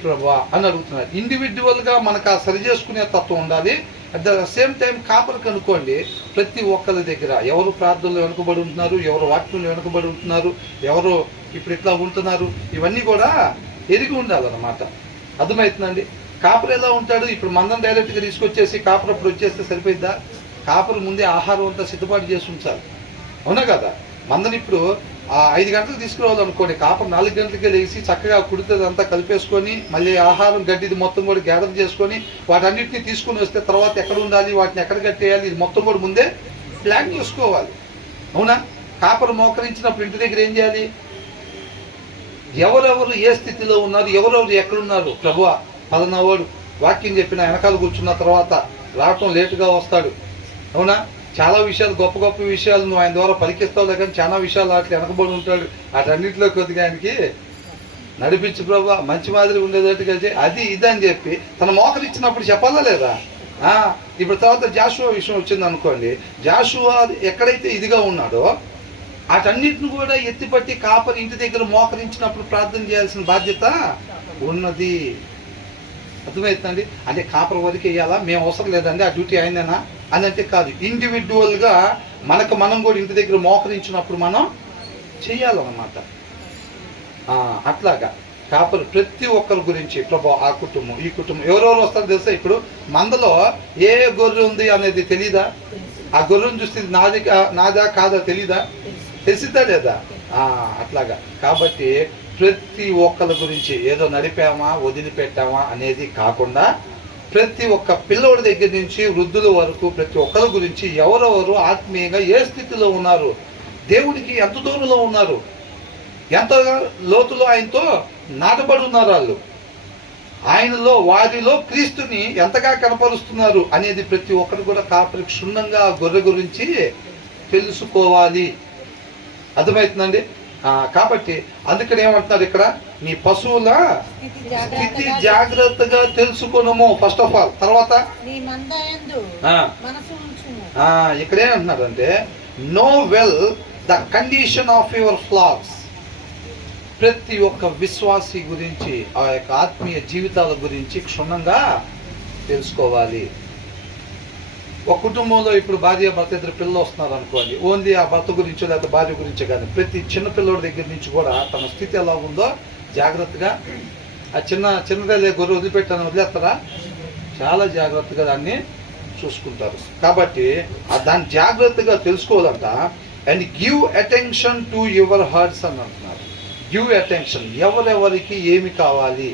ప్రభా అని అడుగుతున్నారు. ఇండివిజువల్గా మనకు ఆ సరి చేసుకునే తత్వం ఉండాలి. అట్ ద సేమ్ టైం కాపరికి అనుకోండి, ప్రతి ఒక్కరి దగ్గర ఎవరు ప్రార్థనలు వెనుకబడి ఉంటున్నారు, ఎవరు వాక్యంలో వెనుకబడి ఉంటున్నారు, ఎవరు ఇప్పుడు ఇట్లా ఉంటున్నారు, ఇవన్నీ కూడా ఎరిగి ఉండాలన్నమాట. అర్థమవుతుందండి. కాపరు ఎలా ఉంటాడు? ఇప్పుడు మందం డైరెక్ట్గా తీసుకొచ్చేసి కాపరు అప్పుడు వచ్చేస్తే సరిపోయిద్దా? కాపరు ముందే ఆహారం అంతా సిద్ధపాటు చేసి ఉంచాలి. అవునా కదా? మందని ఇప్పుడు 5 గంటలకు తీసుకురావాలనుకోండి, కాపరు 4 గంటలకే లేచి చక్కగా కుడితేదంతా కలిపేసుకొని మళ్ళీ ఆహారం గడ్డిది మొత్తం కూడా గ్యాదర్ చేసుకొని వాటన్నిటిని తీసుకుని వస్తే తర్వాత ఎక్కడ ఉండాలి, వాటిని ఎక్కడ కట్టేయాలి, ఇది మొత్తం కూడా ముందే ప్లాన్ చేసుకోవాలి. అవునా? కాపరు మోకరించినప్పుడు ఇంటి దగ్గర ఏం చేయాలి? ఎవరెవరు ఏ స్థితిలో ఉన్నారు, ఎవరెవరు ఎక్కడున్నారు, ప్రభువా పలానావాడు వాక్యం చెప్పిన వెనకాల కూర్చున్న తర్వాత రావటం లేటుగా వస్తాడు. అవునా? చాలా విషయాలు, గొప్ప గొప్ప విషయాలు నువ్వు ఆయన ద్వారా పలికిస్తావులే, కానీ చాలా విషయాలు అట్లా వెనకబడి ఉంటాడు. వాటన్నిటిలో కొద్దిగా ఆయనకి నడిపించు ప్రభా, మంచి మాదిరి ఉండేటట్టుగా అది ఇది అని చెప్పి తన మోకరిచ్చినప్పుడు చెప్పాలా లేదా? ఇప్పుడు తర్వాత జాషువా విషయం వచ్చింది అనుకోండి. జాషువా ఎక్కడైతే ఇదిగా ఉన్నాడో వాటన్నిటిని కూడా ఎత్తిపట్టి కాపరి ఇంటి దగ్గర మోకరించినప్పుడు ప్రార్థన చేయాల్సిన బాధ్యత ఉన్నది. అర్థమవుతుందండి. అంటే కాపర్ వరకు వేయాలా, మేము అవసరం లేదండి, ఆ డ్యూటీ అయిందేనా అని అంటే కాదు. ఇండివిజువల్గా మనం కూడా ఇంటి దగ్గర మోకరించినప్పుడు మనం చెయ్యాలన్నమాట. అట్లాగా కాపరు ప్రతి ఒక్కరి గురించి ప్రభా ఆ కుటుంబం ఈ కుటుంబం ఎవరెవరు వస్తారో తెలుసా? ఇప్పుడు మందలో ఏ గొర్రె ఉంది అనేది తెలీదా? ఆ గొర్రెను చూస్తే నాదా కాదా తెలీదా? తెలిసిద్దా లేదా? అట్లాగా. కాబట్టి ప్రతి ఒక్కరి గురించి ఏదో నడిపామా వదిలిపెట్టామా అనేది కాకుండా ప్రతి ఒక్క పిల్లోడి దగ్గర నుంచి వృద్ధుల వరకు ప్రతి ఒక్కరి గురించి ఎవరెవరు ఆత్మీయంగా ఏ స్థితిలో ఉన్నారు, దేవుడికి ఎంత దూరంలో ఉన్నారు, ఎంత లోతులో ఆయనతో నాటబడి ఉన్నారు, వాళ్ళు ఆయనలో వారిలో క్రీస్తుని ఎంతగా కనపరుస్తున్నారు అనేది ప్రతి ఒక్కరు కూడా కాపరి క్షుణ్ణంగా గొర్రె గురించి తెలుసుకోవాలి. అర్థమవుతుందండి. కాబట్టి అందుకని ఏమంటున్నారు ఇక్కడ, నీ పశువుల స్థితి జాగ్రత్తగా తెలుసుకునము ఫస్ట్ ఆఫ్ ఆల్. తర్వాత ఇక్కడ ఏమంటున్నారు అంటే, know well the condition of your flocks. ప్రతి ఒక్క విశ్వాసి గురించి ఆ యొక్క ఆత్మీయ జీవితాల గురించి క్షుణ్ణంగా తెలుసుకోవాలి. ఒక కుటుంబంలో ఇప్పుడు భార్య భర్త ఇద్దరు పిల్లలు వస్తున్నారు అనుకోండి, ఓన్లీ ఆ భర్త గురించో లేకపోతే భార్య గురించో కానీ ప్రతి చిన్న పిల్లోడి దగ్గర నుంచి కూడా తన స్థితి ఎలా ఉందో జాగ్రత్తగా, ఆ చిన్నదే గొర్రె వదిలిపెట్టాను వదిలేస్తారా? చాలా జాగ్రత్తగా దాన్ని చూసుకుంటారు. కాబట్టి దాన్ని జాగ్రత్తగా తెలుసుకోవాలంట. And give attention to your hearts అని అంటున్నారు. గివ్ అటెన్షన్, ఎవరెవరికి ఏమి కావాలి